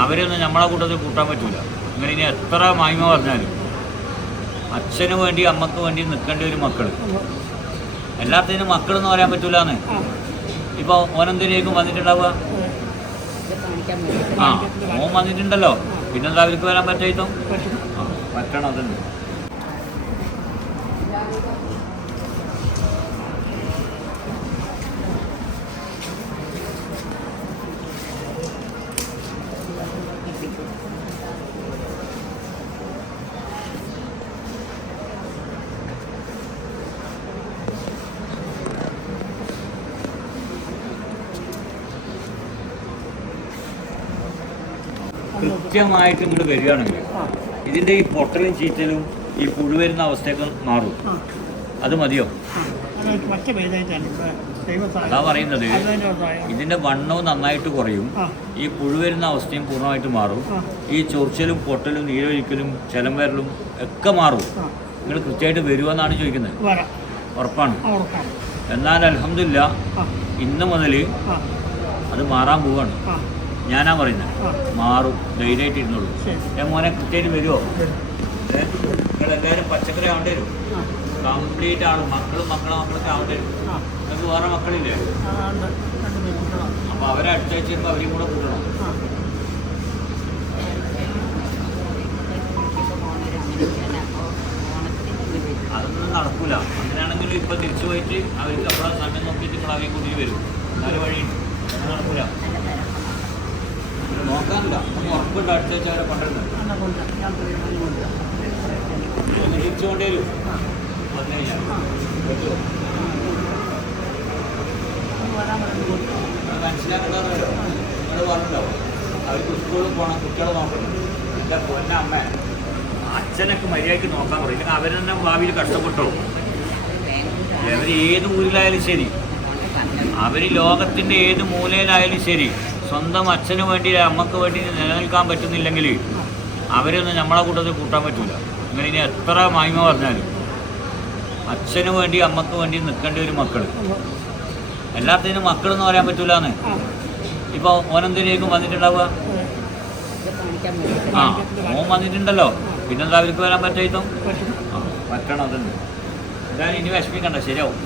അവരൊന്നും നമ്മളെ കൂട്ടത്തിൽ കൂട്ടാൻ പറ്റൂല. അങ്ങനെ ഇനി എത്ര മായ്മ പറഞ്ഞാലും അച്ഛന് വേണ്ടി അമ്മക്ക് വേണ്ടി നിൽക്കേണ്ട ഒരു മക്കൾ. എല്ലാത്തിനും മക്കളെന്ന് പറയാൻ പറ്റൂലെന്ന്. ഇപ്പോൾ ഓനെന്തിനേക്കും വന്നിട്ടുണ്ടാവുക? ആ, ഓൻ വന്നിട്ടുണ്ടല്ലോ, പിന്നെന്താ അവർക്ക് വരാൻ പറ്റായിട്ടോ? പറ്റണം, അതുണ്ട്. കൃത്യമായിട്ട് ഇങ്ങോട്ട് വരികയാണെങ്കിൽ ഇതിൻ്റെ ഈ പൊട്ടലും ചീറ്റലും ഈ പുഴു വരുന്ന അവസ്ഥയൊക്കെ മാറും. അത് മതിയോ? അതാ പറയുന്നത്, ഇതിൻ്റെ വണ്ണവും നന്നായിട്ട് കുറയും, ഈ പുഴു വരുന്ന അവസ്ഥയും പൂർണ്ണമായിട്ട് മാറും, ഈ ചൊറിച്ചലും പൊട്ടലും നീരൊഴിക്കലും ചലം വരലും ഒക്കെ മാറും. നിങ്ങൾ കൃത്യമായിട്ട് വരുമെന്നാണ് ചോദിക്കുന്നത്. ഉറപ്പാണ്. എന്നാൽ അൽഹംദുലില്ലാ ഇന്ന് മുതൽ അത് മാറാൻ പോവാണ്. ഞാനാ പറയുന്നത്, മാറും. ധൈര്യമായിട്ട് ഇരുന്നുള്ളൂ. ഞാൻ മോനെ കൃത്യമായിട്ട് വരുമോ? നിങ്ങളെല്ലാവരും പച്ചക്കറി ആവേണ്ടി വരും. കംപ്ലീറ്റ് ആണ്. മക്കളൊക്കെ ആവേണ്ടി വരും. നിങ്ങൾക്ക് വേറെ മക്കളില്ലേ? അപ്പോൾ അവരെ അടുത്താഴ്ച വരുമ്പോൾ അവരെയും കൂടെ കൂട്ടണം. അതൊന്നും നടക്കൂല. അങ്ങനെയാണെങ്കിലും ഇപ്പം തിരിച്ചു പോയിട്ട് അവർക്ക് അപ്പോഴാണ് സമയം നോക്കിയിട്ട് നിങ്ങൾ അവരെയും കൂട്ടി വരും. എന്നാലും വഴിയുണ്ട്. അത് നടക്കൂല. നോക്കാനില്ല. നമുക്ക് ഉറപ്പുണ്ട് അടുത്താഴ്ച അവരെ കൊണ്ടുവരുന്നത്. തിരിച്ചു കൊണ്ടുവരും. മനസ്സിലാക്കേണ്ടതല്ലോ. നിങ്ങൾ പറഞ്ഞിട്ടുണ്ടാവും അവർക്ക് സ്കൂളിൽ പോകണം, കുട്ടികളെ നോക്കണം. എൻ്റെ പൊന്നെ അമ്മ, അച്ഛനൊക്കെ മര്യാദയ്ക്ക് നോക്കാൻ പറയും. ഇല്ലെങ്കിൽ അവർ തന്നെ ഭാവിയിൽ കഷ്ടപ്പെട്ടോ. അവർ ഏത് ഊരിലായാലും ശരി, അവർ ലോകത്തിൻ്റെ ഏത് മൂലയിലായാലും ശരി, സ്വന്തം അച്ഛന് വേണ്ടി അമ്മക്ക് വേണ്ടി നിലനിൽക്കാൻ പറ്റുന്നില്ലെങ്കിൽ അവരൊന്നും നമ്മളെ കൂട്ടത്തിൽ കൂട്ടാൻ പറ്റൂല. അങ്ങനെ ഇനി എത്ര മായ്മ പറഞ്ഞാലും അച്ഛന് വേണ്ടി അമ്മക്ക് വേണ്ടി നിൽക്കേണ്ട ഒരു മക്കൾ. എല്ലാത്തിനും മക്കളെന്ന് പറയാൻ പറ്റൂലെന്ന്. ഇപ്പോൾ ഓനെന്തിനേക്കും വന്നിട്ടുണ്ടാവുക? ആ, ഓൻ വന്നിട്ടുണ്ടല്ലോ, പിന്നെന്താ അവർക്ക് വരാൻ പറ്റായിട്ടോ? പറ്റണം, അതുണ്ട്. എന്തായാലും ഇനി വിഷമിക്കണ്ട, ശരിയാവും.